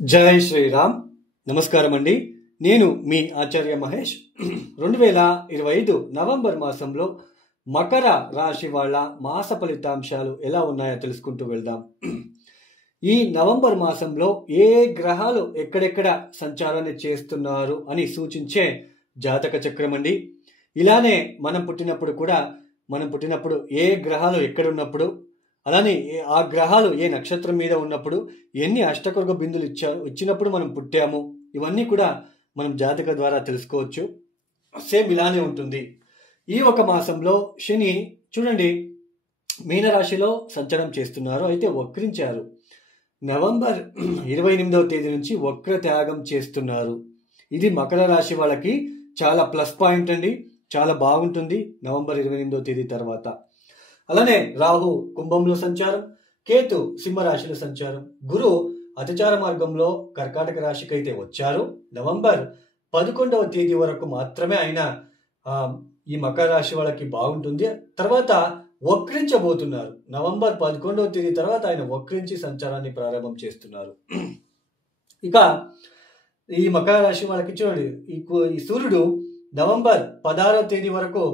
జై శ్రీరామ్. నమస్కారం అండి. నేను మీ ఆచార్య మహేష్. 2025 నవంబర్ మాసంలో మకర రాశి వాళ్ళ మాస ఫలితాంశాలు ఎలా ఉన్నాయో తెలుసుకుంటూ వెళ్దాం. ఈ నవంబర్ మాసంలో ఏ గ్రహాలు ఎక్కడెక్కడ సంచారాన్ని చేస్తున్నారు అని సూచించే జాతక చక్రం అండి. ఇలానే మనం పుట్టినప్పుడు ఏ గ్రహాలు ఎక్కడున్నప్పుడు, అలానే ఆ గ్రహాలు ఏ నక్షత్రం మీద ఉన్నప్పుడు, ఎన్ని అష్టకొర్గ బిందులు ఇచ్చినప్పుడు మనం పుట్టాము, ఇవన్నీ కూడా మనం జాతక ద్వారా తెలుసుకోవచ్చు. సేమ్ ఇలానే ఉంటుంది. ఈ ఒక మాసంలో శని చూడండి మీనరాశిలో సంచారం చేస్తున్నారు. అయితే వక్రించారు. నవంబర్ 28వ తేదీ నుంచి వక్ర త్యాగం చేస్తున్నారు. ఇది మకర రాశి వాళ్ళకి చాలా ప్లస్ పాయింట్ అండి. చాలా బాగుంటుంది నవంబర్ 28వ తేదీ తర్వాత. అలానే రాహు కుంభంలో సంచారం, కేతు సింహరాశిలో సంచారం, గురు అతిచార మార్గంలో కర్కాటక రాశికి అయితే వచ్చారు. నవంబర్ 11వ తేదీ వరకు మాత్రమే ఆయన ఈ మకర రాశి వాళ్ళకి బాగుంటుంది. తర్వాత వక్రించబోతున్నారు. నవంబర్ 11వ తేదీ తర్వాత ఆయన వక్రించి సంచారాన్ని ప్రారంభం చేస్తున్నారు. ఇక ఈ మకర రాశి వాళ్ళకి చూడండి, ఈ సూర్యుడు నవంబర్ 16వ తేదీ వరకు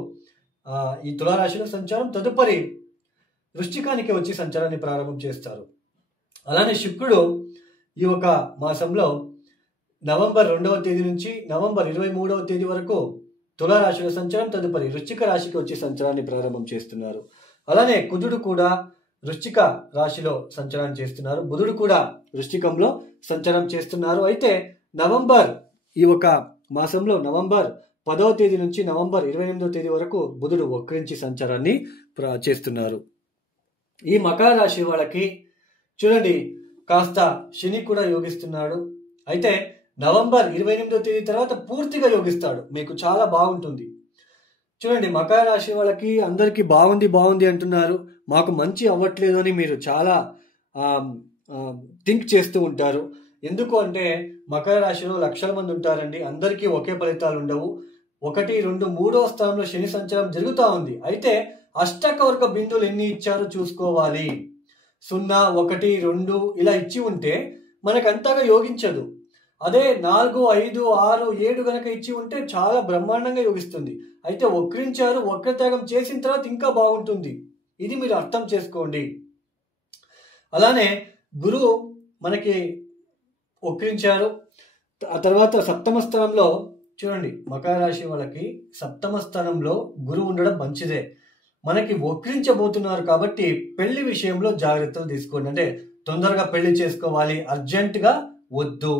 ఈ తులారాశిలో సంచారం, తదుపరి వృశ్చికానికి వచ్చి సంచారాన్ని ప్రారంభం చేస్తారు. అలానే శుక్రుడు ఈ ఒక మాసంలో నవంబర్ 2వ తేదీ నుంచి నవంబర్ 23వ తేదీ వరకు తులారాశిలో సంచారం, తదుపరి వృశ్చిక రాశికి వచ్చి సంచారాన్ని ప్రారంభం చేస్తున్నారు. అలానే కుజుడు కూడా వృశ్చిక రాశిలో సంచారం చేస్తున్నారు. బుధుడు కూడా వృశ్చికంలో సంచారం చేస్తున్నారు. అయితే ఈ ఒక మాసంలో నవంబర్ 10వ తేదీ నుంచి నవంబర్ 28వ తేదీ వరకు బుధుడు వక్రించి సంచారాన్ని చేస్తున్నారు. ఈ మకర రాశి వాళ్ళకి చూడండి కాస్త శని కూడా యోగిస్తున్నాడు. అయితే నవంబర్ 28వ తేదీ తర్వాత పూర్తిగా యోగిస్తాడు. మీకు చాలా బాగుంటుంది. చూడండి మకర రాశి వాళ్ళకి అందరికీ బాగుంది అంటున్నారు. మాకు మంచి అవ్వట్లేదు అని మీరు చాలా థింక్ చేస్తూ ఉంటారు. ఎందుకు అంటే మకర రాశిలో లక్షల మంది ఉంటారండి. అందరికీ ఒకే ఫలితాలు ఉండవు. 1, 2, 3వ స్థానంలో శని సంచారం జరుగుతూ ఉంది. అయితే అష్టకవర్గ బిందువులు ఎన్ని ఇచ్చారో చూసుకోవాలి. 0, 1, 2 ఇలా ఇచ్చి ఉంటే మనకు అంతగా యోగించదు. అదే 4, 5, 6, 7 గనక ఇచ్చి ఉంటే చాలా బ్రహ్మాండంగా యోగిస్తుంది. అయితే వక్రించారు, వక్రత్యాగం చేసిన తర్వాత ఇంకా బాగుంటుంది. ఇది మీరు అర్థం చేసుకోండి. అలానే గురువు మనకి వక్రించారు. ఆ తర్వాత సప్తమ స్థానంలో చూడండి మకర రాశి వాళ్ళకి సప్తమ స్థానంలో గురువు ఉండడం మంచిదే. మనకి వక్రించబోతున్నారు కాబట్టి పెళ్లి విషయంలో జాగ్రత్తలు తీసుకోండి. అంటే తొందరగా పెళ్లి చేసుకోవాలి, అర్జెంటుగా వద్దు.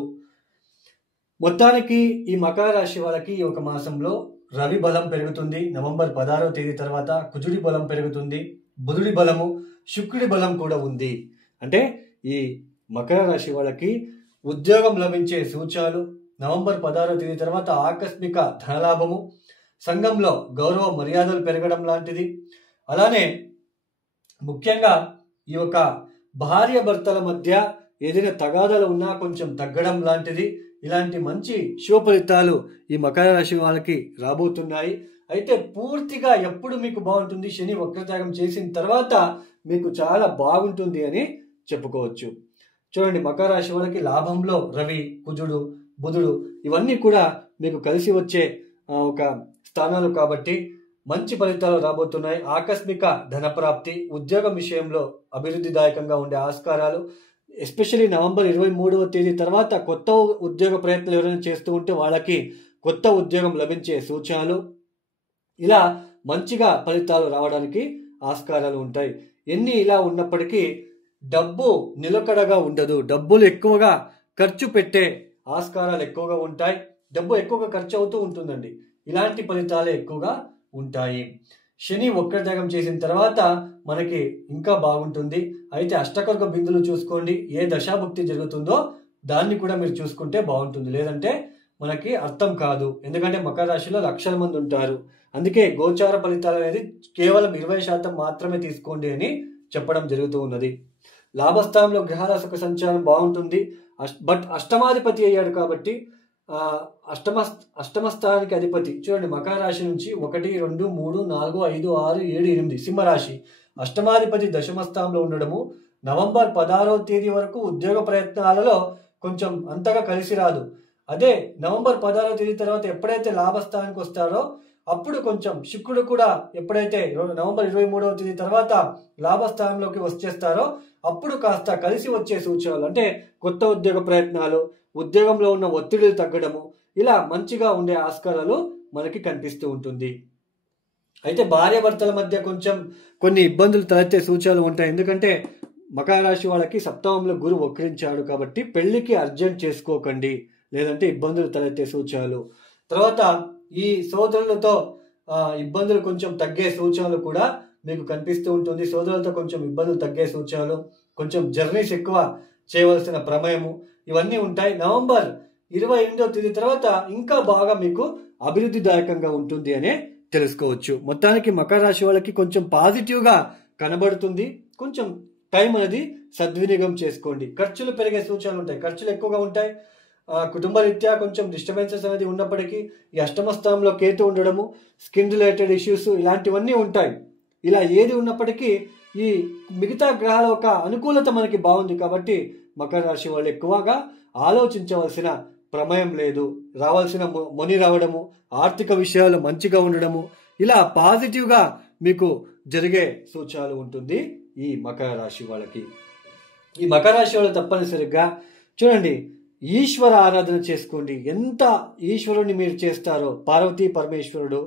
మొత్తానికి ఈ మకర రాశి వాళ్ళకి ఈ ఒక మాసంలో రవి బలం పెరుగుతుంది. నవంబర్ 16వ తేదీ తర్వాత కుజుడి బలం పెరుగుతుంది. బుధుడి బలము, శుక్రుడి బలం కూడా ఉంది. అంటే ఈ మకర రాశి వాళ్ళకి ఉద్యోగం లభించే సూచనలు, నవంబర్ 16వ తేదీ తర్వాత ఆకస్మిక ధనలాభము, సంఘంలో గౌరవ మర్యాదలు పెరగడం లాంటిది. అలానే ముఖ్యంగా ఈ యొక్క భార్య భర్తల మధ్య ఏదైనా తగాదాలు ఉన్నా కొంచెం తగ్గడం లాంటిది. ఇలాంటి మంచి శుభ ఫలితాలు ఈ మకర రాశి వాళ్ళకి రాబోతున్నాయి. అయితే పూర్తిగా ఎప్పుడు మీకు బాగుంటుంది, శని వక్రత్యాగం చేసిన తర్వాత మీకు చాలా బాగుంటుంది అని చెప్పుకోవచ్చు. చూడండి మకర రాశి వాళ్ళకి లాభంలో రవి, కుజుడు, బుధుడు ఇవన్నీ కూడా మీకు కలిసి వచ్చే ఒక స్థానాలు కాబట్టి మంచి ఫలితాలు రాబోతున్నాయి. ఆకస్మిక ధనప్రాప్తి, ఉద్యోగం విషయంలో అభివృద్ధిదాయకంగా ఉండే ఆస్కారాలు, ఎస్పెషల్లీ నవంబర్ 23వ తేదీ తర్వాత కొత్త ఉద్యోగ ప్రయత్నాలు ఎవరైనా చేస్తూ ఉంటే వాళ్ళకి కొత్త ఉద్యోగం లభించే సూచనలు, ఇలా మంచిగా ఫలితాలు రావడానికి ఆస్కారాలు ఉంటాయి. ఎన్ని ఇలా ఉన్నప్పటికీ డబ్బు నిలకడగా ఉండదు. డబ్బులు ఎక్కువగా ఖర్చు పెట్టే ఆస్కారాలు ఎక్కువగా ఉంటాయి. డబ్బు ఎక్కువగా ఖర్చు అవుతూ ఉంటుందండి. ఇలాంటి ఫలితాలే ఎక్కువగా ఉంటాయి. శని వక్రత్యాగం చేసిన తర్వాత మనకి ఇంకా బాగుంటుంది. అయితే అష్టకర్గ బిందులు చూసుకోండి. ఏ దశాభుక్తి జరుగుతుందో దాన్ని కూడా మీరు చూసుకుంటే బాగుంటుంది. లేదంటే మనకి అర్థం కాదు. ఎందుకంటే మకర రాశిలో లక్షల మంది ఉంటారు. అందుకే గోచార ఫలితాలు అనేది కేవలం 20% మాత్రమే తీసుకోండి అని చెప్పడం జరుగుతూ ఉన్నది. లాభస్థానంలో గ్రహాల సుఖ సంచారం బాగుంటుంది. బట్ అష్టమాధిపతి అయ్యాడు కాబట్టి అష్టమ స్థానానికి అధిపతి చూడండి మకర రాశి నుంచి 1, 2, 3, 4, 5, 6, 7, 8 సింహరాశి అష్టమాధిపతి దశమ స్థానంలో ఉండడము నవంబర్ 16వ తేదీ వరకు ఉద్యోగ ప్రయత్నాలలో కొంచెం అంతగా కలిసి రాదు. అదే నవంబర్ 16వ తేదీ తర్వాత ఎప్పుడైతే లాభస్థానానికి వస్తారో అప్పుడు కొంచెం శుక్రుడు కూడా ఎప్పుడైతే నవంబర్ 23వ తేదీ తర్వాత లాభస్థానంలోకి వచ్చేస్తారో అప్పుడు కాస్త కలిసి వచ్చే సూచనలు, అంటే కొత్త ఉద్యోగ ప్రయత్నాలు, ఉద్యోగంలో ఉన్న ఒత్తిడులు తగ్గడము, ఇలా మంచిగా ఉండే ఆస్కారాలు మనకి కనిపిస్తూ ఉంటుంది. అయితే భార్యాభర్తల మధ్య కొంచెం కొన్ని ఇబ్బందులు తలెత్తే సూచనలు ఉంటాయి. ఎందుకంటే మకర రాశి వాళ్ళకి సప్తమంలో గురువు వక్రించాడు కాబట్టి పెళ్లికి అర్జెంట్ చేసుకోకండి, లేదంటే ఇబ్బందులు తలెత్తే సూచనలు. తర్వాత ఈ సోదరులతో ఇబ్బందులు కొంచెం తగ్గే సూచనలు కూడా మీకు కనిపిస్తూ ఉంటుంది. సోదరులతో కొంచెం ఇబ్బందులు తగ్గే సూచనలు, కొంచెం జర్నీస్ ఎక్కువ చేయవలసిన ప్రమేయము, ఇవన్నీ ఉంటాయి. నవంబర్ 28వ తేదీ తర్వాత ఇంకా బాగా మీకు అభివృద్ధిదాయకంగా ఉంటుంది అనే తెలుసుకోవచ్చు. మొత్తానికి మకర రాశి వాళ్ళకి కొంచెం పాజిటివ్గా కనబడుతుంది. కొంచెం టైం అనేది సద్వినియోగం చేసుకోండి. ఖర్చులు పెరిగే సూచనలు ఉంటాయి, ఖర్చులు ఎక్కువగా ఉంటాయి. కుటుంబ రీత్యా కొంచెం డిస్టర్బెన్సెస్ అనేది ఉన్నప్పటికీ ఈ అష్టమ స్థానంలో కేతు ఉండడము, స్కిన్ రిలేటెడ్ ఇష్యూస్ ఇలాంటివన్నీ ఉంటాయి. ఇలా ఏది ఉన్నప్పటికీ ఈ మిగతా గ్రహాల ఒక అనుకూలత మనకి బాగుంది కాబట్టి మకర రాశి వాళ్ళు ఎక్కువగా ఆలోచించవలసిన ప్రమేయం లేదు. రావాల్సిన మనీ రావడము, ఆర్థిక విషయాలు మంచిగా ఉండడము, ఇలా పాజిటివ్గా మీకు జరిగే సూచనలు ఉంటుంది ఈ మకర రాశి వాళ్ళకి. ఈ మకర రాశి వాళ్ళు తప్పనిసరిగా చూడండి, ఈశ్వర ఆరాధన చేసుకోండి. ఎంత ఈశ్వరుని మీరు చేస్తారో, పార్వతీ పరమేశ్వరుడు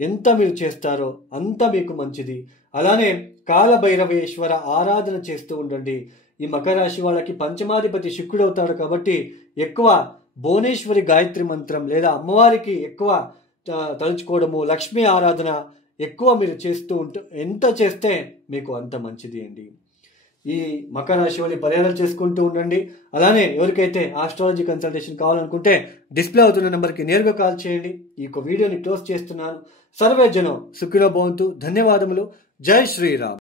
ఎంత మీరు చేస్తారో అంత మీకు మంచిది. అలానే కాలభైరవేశ్వర ఆరాధన చేస్తూ ఉండండి. ఈ మకర రాశి వాళ్ళకి పంచమాధిపతి శుక్రుడు అవుతాడు కాబట్టి ఎక్కువ భువనేశ్వరి గాయత్రి మంత్రం లేదా అమ్మవారికి ఎక్కువ తలుచుకోవడము, లక్ష్మీ ఆరాధన ఎక్కువ మీరు చేస్తూ ఎంత చేస్తే మీకు అంత మంచిది అండి. ఈ మకర రాశి వాళ్ళు పరిహారాలు చేసుకుంటూ ఉండండి. అలానే ఎవరికైతే ఆస్ట్రాలజీ కన్సల్టేషన్ కావాలనుకుంటే డిస్ప్లే అవుతున్న నెంబర్కి నేరుగా కాల్ చేయండి. ఈ వీడియోని క్లోజ్ చేస్తున్నాను. సర్వే జనం సుఖినో భవంతు. ధన్యవాదములు. జై శ్రీరామ్.